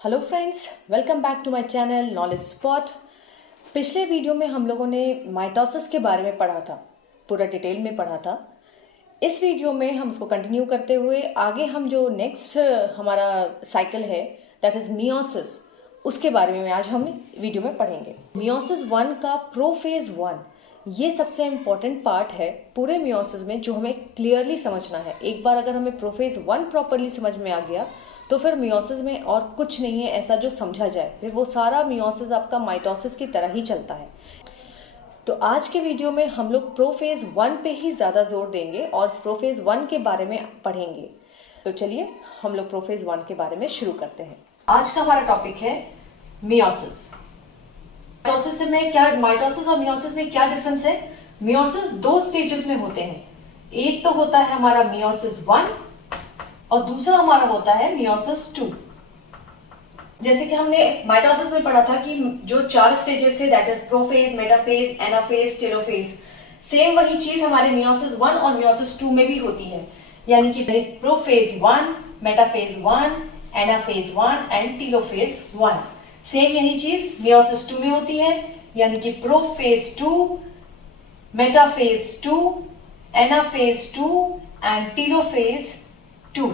Hello friends, welcome back to my channel knowledge spot. पिछले video में हम लोगों ने माइटोसिस के बारे में पढ़ा था, पूरा डिटेल में पढ़ा था। इस वीडियो में हम उसको कंटिन्यू करते हुए आगे हम जो नेक्स्ट हमारा साइकिल है दैट इज मियोसिस, उसके बारे में आज हम वीडियो में पढ़ेंगे। मियोसिस 1 का प्रोफेज 1 ये सबसे इम्पॉर्टेंट पार्ट है पूरे मियोसिस में, जो हमें क्लियरली समझना है। एक बार अगर हमें प्रोफेज 1 प्रॉपरली समझ में आ गया तो फिर मियोसिस में और कुछ नहीं है ऐसा जो समझा जाए, फिर वो सारा मियोसिस आपका माइटोसिस की तरह ही चलता है। तो आज के वीडियो में हम लोग प्रोफेज 1 पे ही ज़्यादा जोर देंगे और प्रोफेज 1 के बारे में पढ़ेंगे। तो चलिए हम लोग प्रोफेज 1 के बारे में शुरू करते हैं। आज का हमारा टॉपिक है मियोसिस। माइटोसिस और मियोसिस में क्या डिफरेंस है? मियोसिस 2 स्टेजेस में होते हैं। एक तो होता है हमारा मियोसिस 1 और दूसरा हमारा होता है मियोसिस 2। जैसे कि हमने माइटोसिस में पढ़ा था कि जो 4 स्टेजेस थे that is prophase, metaphase, anaphase, telophase, same वही चीज हमारे मियोसिस 1 और मियोसिस 2 में भी होती है। यानी कि prophase 1, metaphase 1, anaphase 1 and telophase 1। Same यही चीज मियोसिस 2 में होती है, यानी कि prophase 2, metaphase 2, anaphase 2 and telophase 2।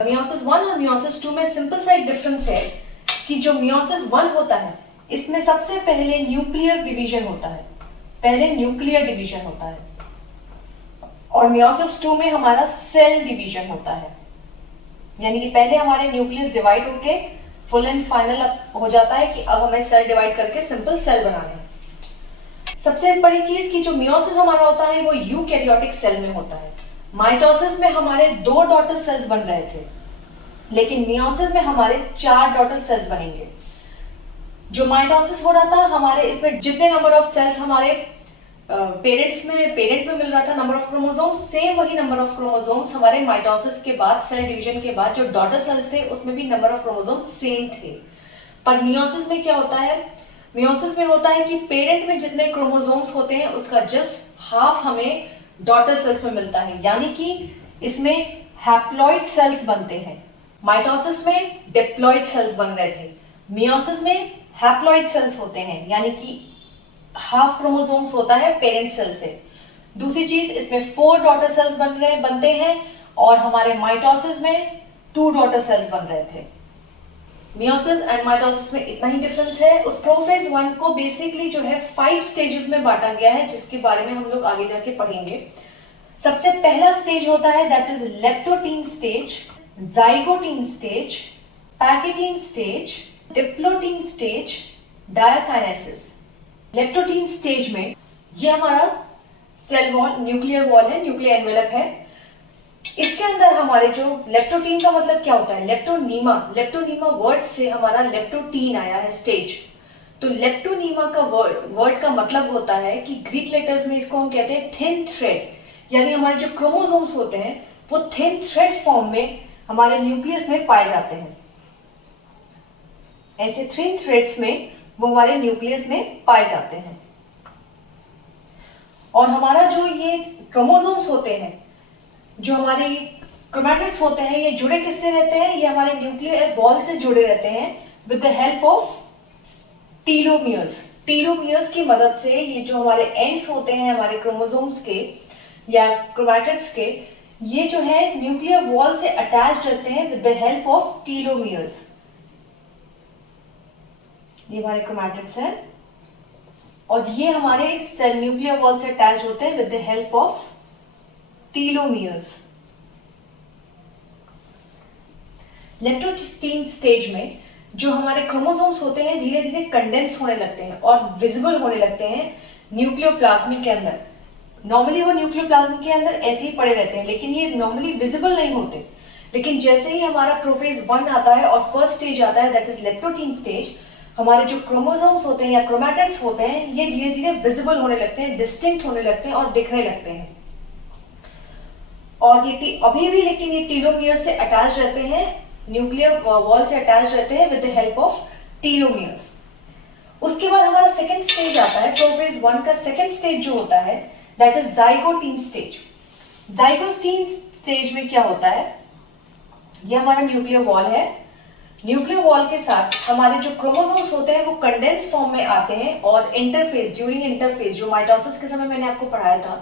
Meiosis 1 और मियोसिस 2 में सिंपल सा एक डिफरेंस है कि जो मियोसिस 1 होता है इसमें सबसे पहले न्यूक्लियर डिवीजन होता है, और मियोसिस 2 में हमारा सेल डिवीजन होता है। यानी कि पहले हमारे न्यूक्लियस डिवाइड होके फुल एंड फाइनल हो जाता है कि अब हमें सेल डिवाइड करके सिंपल सेल बनाने हैं। सबसे बड़ी चीज कि जो मियोसिस हमारा होता है वो यूकैरियोटिक सेल में होता है। माइटोसिस में हमारे 2 डॉटर सेल्स बन रहे थे, लेकिन मियोसिस में हमारे 4 डॉटर सेल्स बनेंगे। जो माइटोसिस हो रहा था हमारे इसमें जितने नंबर ऑफ सेल्स हमारे पेरेंट में मिल रहा था, नंबर ऑफ क्रोमोसोम्स, सेम वही नंबर ऑफ क्रोमोसोम्स हमारे माइटोसिस के बाद, सेल डिवीजन के बाद जो डॉटर सेल्स थे उसमें भी नंबर ऑफ क्रोमोसोम्स सेम थे। पर मियोसिस में क्या होता है? मियोसिस में होता है कि पेरेंट में जितने क्रोमोसोम्स होते हैं उसका जस्ट हाफ हमें डॉटर सेल्स में मिलता है, यानी कि इसमें हैप्लॉइड सेल्स बनते हैं। माइटोसिस में डिप्लॉइड सेल्स बन रहे थे, मियोसिस में हैप्लॉइड सेल्स होते हैं, यानी कि हाफ क्रोमोसोम्स होता है पेरेंट सेल से। दूसरी चीज, इसमें 4 डॉटर सेल्स बनते हैं और हमारे माइटोसिस में 2 डॉटर सेल्स बन रहे थे। मियोसिस एंड माइटोसिस में इतना ही डिफरेंस है। उस प्रोफेज 1 को बेसिकली जो है 5 स्टेजेस में बांटा गया है, जिसके बारे में हम लोग आगे जाके पढ़ेंगे। सबसे पहला स्टेज होता है that is leptotene stage, zygotene stage, pachytene stage, diplotene stage, diakinesis. Leptotene stage में ये हमारा सेल वॉल, न्यूक्लियर वॉल है, न्यूक्लियर एनवेलप है। इसके अंदर हमारे जो लेप्टोटीन का मतलब क्या होता है? लेप्टोनीमा वर्ड से हमारा लेप्टोटीन आया है स्टेज। तो लेप्टोनीमा का वर्ड का मतलब होता है कि ग्रीक लेटर्स में इसको हम कहते हैं थिन थ्रेड, यानी हमारे जो क्रोमोसोम्स होते हैं वो थिन थ्रेड फॉर्म में हमारे न्यूक्लियस में पाए जाते हैं। ऐसे थिन थ्रेड्स में वो हमारे न्यूक्लियस में पाए जाते हैं। और हमारा जो ये क्रोमोसोम्स होते हैं, जो हमारे क्रोमैटिड्स होते हैं, ये जुड़े किससे रहते हैं? ये हमारे न्यूक्लियर वॉल से जुड़े रहते हैं विद द हेल्प ऑफ टीलोमियर्स। टीलोमियर्स की मदद से ये जो हमारे एंड्स होते हैं हमारे क्रोमोसोम्स के या क्रोमैटिड्स के, ये जो है न्यूक्लियर वॉल से अटैच रहते हैं with the help of telomeres. ये हमारे क्रोमैटिड्स हैं और ये हमारे सेल न्यूक्लियर वॉल से अटैच होते हैं with the help of telomeres. Leptotene stage में जो हमारे क्रोमोसोम्स होते हैं धीरे धीरे कंडेंस होने लगते हैं और विजिबल होने लगते हैं न्यूक्लियोप्लाज्म के अंदर। नॉर्मली वो न्यूक्लियोप्लाज्म के अंदर ऐसे ही पड़े रहते हैं, लेकिन ये नॉर्मली विजिबल नहीं होते। लेकिन जैसे ही हमारा प्रोफेज 1 आता है और फर्स्ट स्टेज आता है दैट इज लेप्टोटीन स्टेज, हमारे जो क्रोमोसोम्स होते हैं या क्रोमैटिड्स होते हैं ये धीरे धीरे विजिबल होने लगते हैं, डिस्टिंक्ट होने लगते हैं और दिखने लगते हैं। और ये अभी भी लेकिन ये टीलोमियर्स से अटैच रहते हैं, न्यूक्लियर वॉल से अटैच रहते हैं विद द हेल्प ऑफ टीलोमियर्स। उसके बाद हमारा सेकंड स्टेज आता है। प्रोफेज 1 का सेकंड स्टेज जो होता है that is zygotene stage. Zygotene stage में क्या होता है? ये हमारा न्यूक्लियर वॉल है, न्यूक्लियर वॉल के साथ हमारे जो क्रोमोसोम्स होते हैं वो कंडेंस फॉर्म में आते हैं और इंटरफेज, ड्यूरिंग इंटरफेज, जो माइटोसिस के समय मैंने आपको पढ़ाया था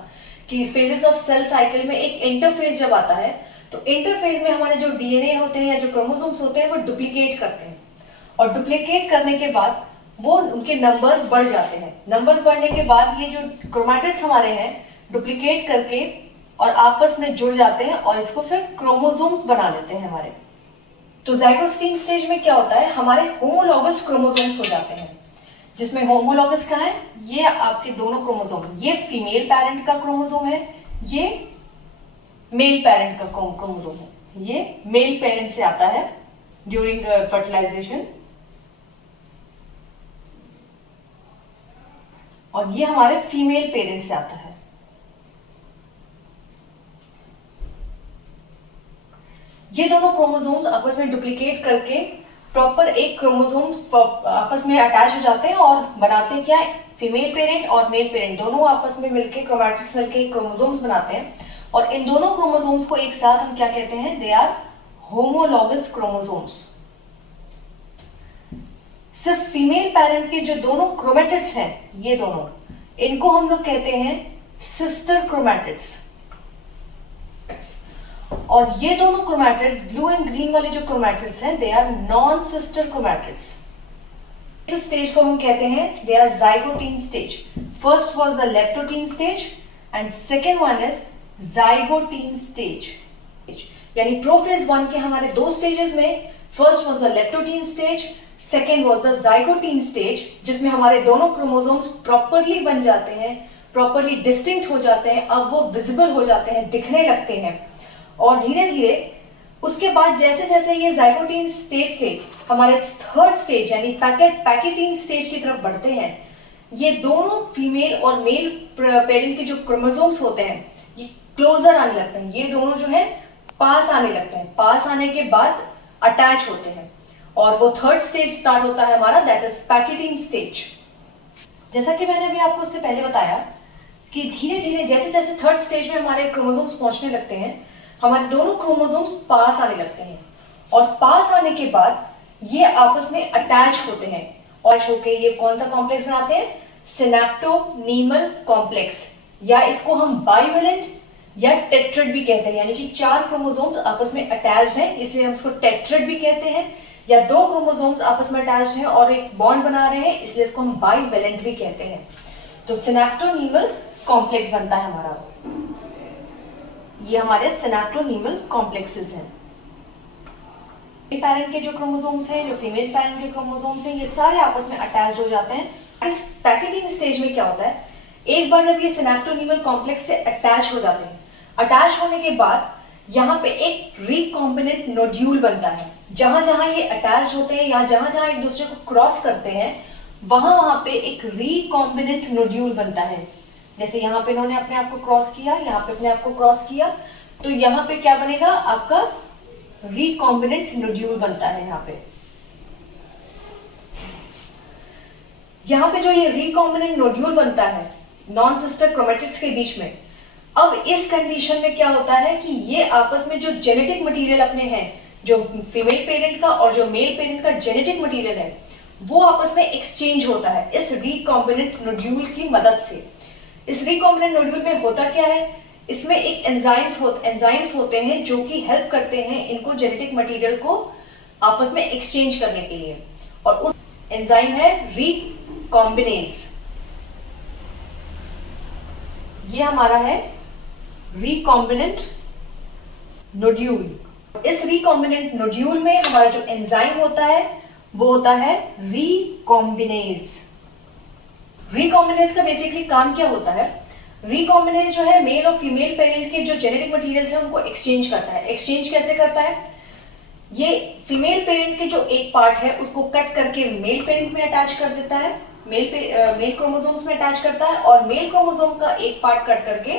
कि फेजेस ऑफ सेल साइकिल में एक इंटरफेज जब आता है तो इंटरफेज में हमारे जो डीएनए होते हैं या जो क्रोमोसोम्स होते हैं वो डुप्लीकेट करते हैं और डुप्लीकेट करने के बाद वो उनके नंबर्स बढ़ जाते हैं। नंबर्स बढ़ने के बाद ये जो क्रोमैटिड्स हमारे हैं डुप्लीकेट करके और आपस में जुड़ जाते हैं और इसको फिर क्रोमोसोम्स बना लेते हैं हमारे। तो ज़ाइगोस्टीन स्टेज में क्या होता है, हमारे होमोलॉगस क्रोमोसोम्स हो जाते हैं, जिसमें होमोलॉगस क्या है, ये आपके दोनों क्रोमोसोम, ये फीमेल पेरेंट का क्रोमोसोम है, ये मेल पेरेंट का क्रोमोसोम है, ये मेल पेरेंट से आता है ड्यूरिंग फर्टिलाइजेशन और ये हमारे फीमेल पेरेंट से आता है। ये दोनों क्रोमोसोम्स आपस में डुप्लीकेट करके प्रॉपर एक क्रोमोसोम्स आपस में अटैच हो जाते हैं और बनाते क्या, फीमेल पेरेंट और मेल पेरेंट दोनों आपस में मिलके क्रोमैटिड्स मिलके क्रोमोसोम्स बनाते हैं और इन दोनों क्रोमोसोम्स को एक साथ हम क्या कहते हैं, दे आर होमोलॉगस क्रोमोसोम्स। सिर्फ फीमेल पेरेंट के जो दोनों क्रोमैटिड्स हैं, ये दोनों, इनको हम लोग कहते हैं सिस्टर क्रोमैटिड्स। और ये दोनों क्रोमैटिड्स, ब्लू एंड ग्रीन वाले जो क्रोमैटिड्स हैं, they are non sister chromatids. इस स्टेज को हम कहते हैं they are zygotene stage. First was the leptotene stage and second one is zygotene stage. यानी प्रोफेज 1 के हमारे दो स्टेजेस में, first was the leptotene stage, second was the zygotene stage, जिसमें हमारे दोनों क्रोमोसोम्स प्रॉपरली बन जाते हैं, प्रॉपरली डिस्टिंक्ट हो जाते हैं, अब वो विजिबल हो जाते हैं, दिखने लगते हैं। और धीरे धीरे उसके बाद जैसे जैसे ये ज़ाइगोटीन स्टेज से हमारे थर्ड स्टेज यानी पैकेटीन स्टेज की तरफ बढ़ते हैं, ये दोनों फीमेल और मेल पेरेंट के जो क्रोमोसोम्स होते हैं ये क्लोजर आने लगते हैं, ये दोनों जो है पास आने लगते हैं। पास आने के बाद अटैच होते हैं और वो थर्ड स्टेज स्टार्ट होता है हमारा, दैट इज पैकेटीन स्टेज। जैसा कि मैंने अभी आपको उससे पहले बताया कि धीरे धीरे जैसे जैसे थर्ड स्टेज में हमारे क्रोमोसोम्स पहुंचने लगते हैं, हमारे दोनों क्रोमोसोम्स पास आने लगते हैं और पास आने के बाद ये आपस में अटैच होते हैं और होके ये कौन सा कॉम्प्लेक्स बनाते हैं, सिनेप्टोनीमल कॉम्प्लेक्स, या इसको हम बाइवेलेंट या टेट्रिड भी कहते हैं। यानी कि 4 क्रोमोसोम्स आपस में अटैच्ड हैं, इसलिए हम इसको टेट्रिड भी कहते हैं, या 2 क्रोमोसोम्स आपस में अटैच्ड हैं और एक बॉन्ड बना रहे हैं, इसलिए इसको हम बाइवेलेंट भी कहते हैं। तो सिनेप्टोनीमल कॉम्प्लेक्स बनता है हमारा, ये हमारे सिनेप्टोनीमल कॉम्प्लेक्सेस हैं। पेरेंट के जो क्रोमोसोम्स हैं, जो फीमेल पेरेंट के क्रोमोसोम्स हैं, ये सारे आपस में अटैच हो जाते हैं। इस पैकेटिंग स्टेज में क्या होता है, एक बार जब ये सिनेप्टोनीमल कॉम्प्लेक्स से अटैच हो जाते हैं, अटैच होने के बाद यहाँ पे एक रिकॉम्बिनेंट नोड्यूल बनता है। जहां जहां ये अटैच होते हैं या जहां जहां एक दूसरे को क्रॉस करते हैं, वहां पे एक रिकॉम्बिनेंट नोड्यूल बनता है। जैसे यहाँ पे इन्होंने अपने आप को क्रॉस किया, यहाँ पे अपने आप को क्रॉस किया, तो यहाँ पे क्या बनेगा, आपका रिकॉम्बिनेंट नोड्यूल बनता है। यहाँ पे जो ये रिकॉम्बिनेंट नोड्यूल बनता है नॉन सिस्टर क्रोमैटिड्स के बीच में, अब इस कंडीशन में क्या होता है कि ये आपस में जो जेनेटिक मटेरियल अपने हैं, जो फीमेल पेरेंट का और जो मेल पेरेंट का जेनेटिक मटेरियल है, वो आपस में एक्सचेंज होता है इस रिकॉम्बिनेंट नोड्यूल की मदद से। इस रिकॉम्बिनेंट नोड्यूल में होता क्या है, इसमें एक एंजाइम्स होते हैं जो कि हेल्प करते हैं इनको जेनेटिक मटेरियल को आपस में एक्सचेंज करने के लिए, और उस एंजाइम है रिकॉम्बिनेज। ये हमारा है रिकॉम्बिनेंट नोड्यूल। इस रिकॉम्बिनेंट नोड्यूल में हमारा जो एंजाइम होता है वो होता है रिकॉम्बिनेज। रिकॉम्बिनेज का बेसिकली काम क्या होता है, रिकॉम्बिनेज जो है मेल और फीमेल पेरेंट के जो जेनेटिक मटेरियल्स हैं उनको एक्सचेंज करता है। एक्सचेंज कैसे करता है, ये फीमेल पेरेंट के जो एक पार्ट है उसको कट करके मेल पेरेंट में अटैच कर देता है, मेल क्रोमोसोम्स में अटैच करता है, और मेल क्रोमोसोम का एक पार्ट कट करके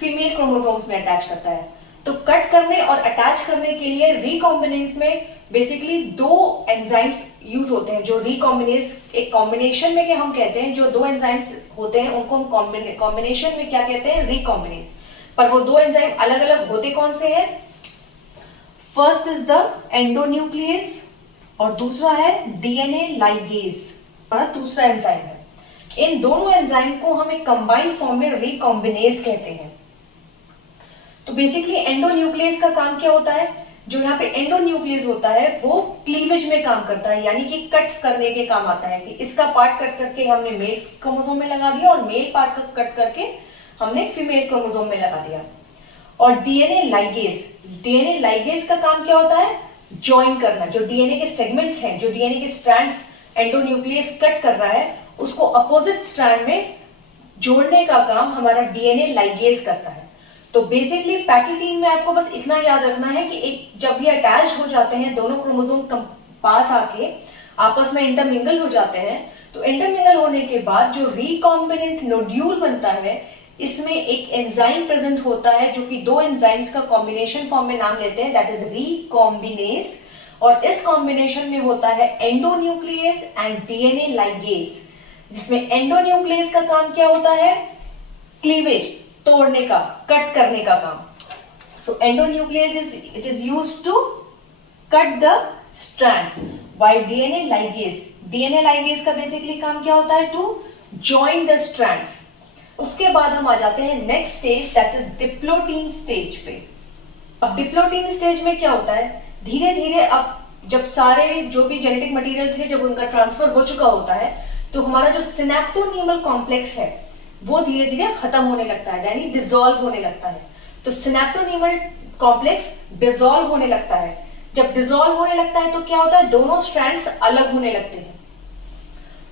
फीमेल क्रोमोसोम्स में अटैच करता है। तो कट करने और अटैच करने के लिए रिकॉम्बिनेज में बेसिकली 2 एंजाइम्स यूज होते हैं, जो रिकॉम्बिनेज एक कॉम्बिनेशन में क्या हम कहते हैं, जो 2 एंजाइम्स होते हैं उनको हम कॉम्बिनेशन में क्या कहते हैं, रिकॉम्बिनेज। पर वो 2 एंजाइम अलग अलग होते कौन से हैं, फर्स्ट इज द एंडोन्यूक्लियस और दूसरा है डीएनए लाइगेज, हमारा दूसरा एंजाइम है। इन दोनों एंजाइम को हम एक कंबाइंड फॉर्म में रिकॉम्बिनेज कहते हैं। तो बेसिकली एंडोन्यूक्लियस का काम क्या होता है? जो यहाँ पे एंडोन्यूक्लियस होता है वो क्लीवेज में काम करता है, यानी कि कट करने के काम आता है कि इसका पार्ट कट करके हमने मेल क्रोमोसोम में लगा दिया और मेल पार्ट को कट करके हमने फीमेल क्रोमोसोम में लगा दिया। और डीएनए लाइगेज का काम क्या होता है? ज्वाइन करना। जो डीएनए के सेगमेंट्स हैं, जो डीएनए के स्ट्रैंड्स एंडोन्यूक्लियस कट कर रहा है, उसको अपोजिट स्ट्रैंड में जोड़ने का काम हमारा डीएनए लाइगेज करता है। तो बेसिकली पैकेटीन में आपको बस इतना याद रखना है कि एक जब ये अटैच हो जाते हैं, दोनों क्रोमोसोम पास आके आपस में इंटरमिंगल हो जाते हैं, तो इंटरमिंगल होने के बाद जो रिकॉम्बिनेंट नोड्यूल बनता है, इसमें एक एंजाइम प्रेजेंट होता है जो कि दो एंजाइम्स का कॉम्बिनेशन फॉर्म में नाम लेते हैं, दैट इज रिकॉम्बिनेज। और इस कॉम्बिनेशन में होता है एंडोन्यूक्लियस एंड डीएनए लाइगेज, जिसमें एंडोन्यूक्लियस का काम क्या होता है? क्लीवेज, तोड़ने का, कट करने का काम। So endonuclease it is used to cut the strands, while DNA ligase का बेसिकली काम क्या होता है? To join the strands. उसके बाद हम आ जाते हैं next stage, that is diplotene stage पे। अब डिप्लोटीन स्टेज में क्या होता है? धीरे धीरे अब जब सारे जो भी जेनेटिक मटेरियल थे, जब उनका ट्रांसफर हो चुका होता है, तो हमारा जो सिनेप्टोनीमल कॉम्प्लेक्स है वो धीरे धीरे खत्म होने लगता है, यानी डिसॉल्व होने लगता है। तो सिनेप्टोनीमल कॉम्प्लेक्स डिसॉल्व होने लगता है। जब डिसॉल्व होने लगता है तो क्या होता है? दोनों स्ट्रैंड्स अलग होने लगते हैं।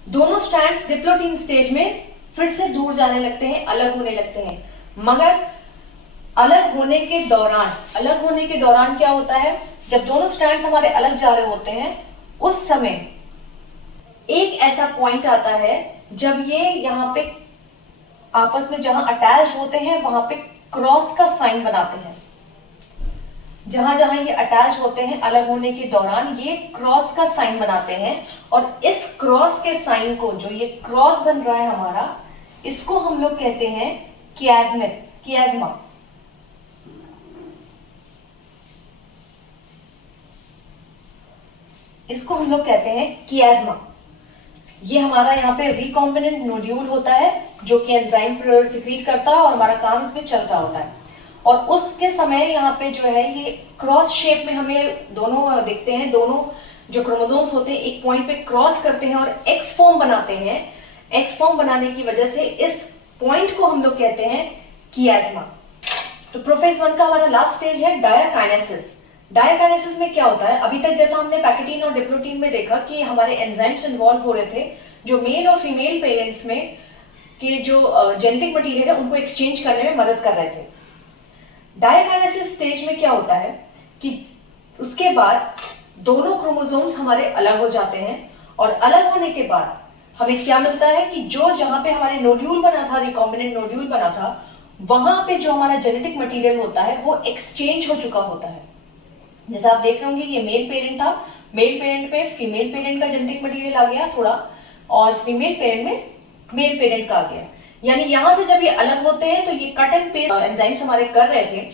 दोनों स्ट्रैंड्स डिप्लोटीन स्टेज में फिर से दूर जाने लगते हैं, अलग होने लगते हैं। मगर अलग होने के दौरान क्या होता है? जब दोनों स्ट्रैंड्स हमारे अलग जा रहे होते हैं, उस समय एक ऐसा पॉइंट आता है जब ये यहाँ पे आपस में जहां अटैच होते हैं वहां पे क्रॉस का साइन बनाते हैं। जहां जहां ये अटैच होते हैं अलग होने के दौरान ये क्रॉस का साइन बनाते हैं, और इस क्रॉस के साइन को, जो ये क्रॉस बन रहा है हमारा, इसको हम लोग कहते हैं कियाज्मा। इसको हम लोग कहते हैं कियाज्मा। ये हमारा यहाँ पे रिकॉम्बिनेंट नोड्यूल होता है जो कि एंजाइम सिक्रीट करता है और हमारा काम इसमें चल रहा होता है। और उसके समय यहाँ पे जो है ये क्रॉस शेप में हमें दोनों दिखते हैं। दोनों जो क्रोमोसोम्स होते हैं एक पॉइंट पे क्रॉस करते हैं और एक्स फॉर्म बनाते हैं। एक्स फॉर्म बनाने की वजह से इस पॉइंट को हम लोग कहते हैं कियाज्मा। तो प्रोफेज 1 का हमारा लास्ट स्टेज है डायाकाइनेसिस। डायाकाइनेसिस में क्या होता है? अभी तक जैसा हमने पैकेटीन और डिप्लोटीन में देखा कि हमारे एंजाइम्स इन्वॉल्व हो रहे थे जो मेल और फीमेल पेरेंट्स में के जो जेनेटिक मटेरियल है उनको एक्सचेंज करने में मदद कर रहे थे। डायाकाइनेसिस स्टेज में क्या होता है कि उसके बाद दोनों क्रोमोसोम्स हमारे अलग हो जाते हैं, और अलग होने के बाद हमें क्या मिलता है कि जो जहां पे हमारे नोड्यूल बना था, रिकॉम्बिनेंट नोड्यूल बना था, वहां पे जो हमारा जेनेटिक मटेरियल होता है वो एक्सचेंज हो चुका होता है। जैसे आप देख रहे होंगे ये मेल पेरेंट था, मेल पेरेंट पे फीमेल पेरेंट का जेनेटिक मटेरियल आ गया थोड़ा, और फीमेल पेरेंट में मेल पेरेंट का आ गया। यानी यहां से जब ये अलग होते हैं तो ये कट एंड पेस्ट एंजाइम्स हमारे कर रहे थे,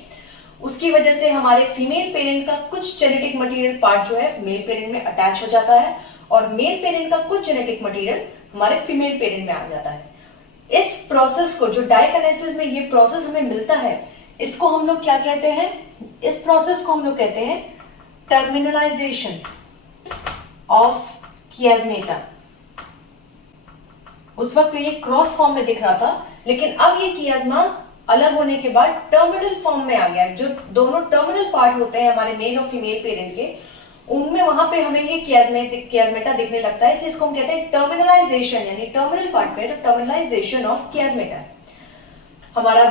उसकी वजह से हमारे फीमेल पेरेंट का कुछ जेनेटिक मटेरियल पार्ट जो है मेल पेरेंट में अटैच हो जाता है, और मेल पेरेंट का कुछ जेनेटिक मटेरियल हमारे फीमेल पेरेंट में आ जाता है। इस प्रोसेस को, जो डायकाइनेसिस में ये प्रोसेस हमें मिलता है, इसको हम लोग क्या कहते हैं? इस प्रोसेस को हम लोग कहते हैं टर्मिनलाइजेशन ऑफ कियाज्मेटा। उस वक्त ये क्रॉस फॉर्म में दिख रहा था, लेकिन अब ये कियाज्मा अलग होने के बाद टर्मिनल फॉर्म में आ गया। जो दोनों टर्मिनल पार्ट होते हैं हमारे मेल और फीमेल पेरेंट के, उनमें वहां पे हमें ये कियाज्मेटा दिखने लगता है, इसलिए इसको हम कहते हैं टर्मिनलाइजेशन, यानी टर्मिनल पार्ट पे तो टर्मिनलाइजेशन ऑफ कियाज्मेटा। हमारा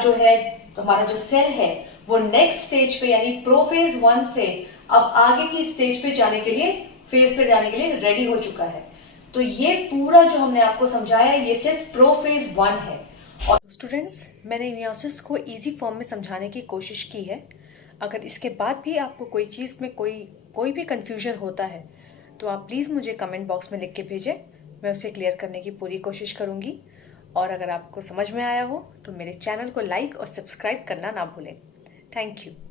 जो सेल है वो नेक्स्ट स्टेज पे यानी प्रोफेज 1 से अब आगे की स्टेज पे जाने के लिए, फेज पे जाने के लिए रेडी हो चुका है। तो ये पूरा जो हमने आपको समझाया ये सिर्फ प्रोफेज 1 है। और स्टूडेंट्स, मैंने मियोसिस को इजी फॉर्म में समझाने की कोशिश की है। अगर इसके बाद भी आपको कोई चीज़ में कोई भी कंफ्यूजन होता है तो आप प्लीज़ मुझे कमेंट बॉक्स में लिख के भेजें, मैं उसे क्लियर करने की पूरी कोशिश करूँगी। और अगर आपको समझ में आया हो तो मेरे चैनल को लाइक और सब्सक्राइब करना ना भूलें। Thank you.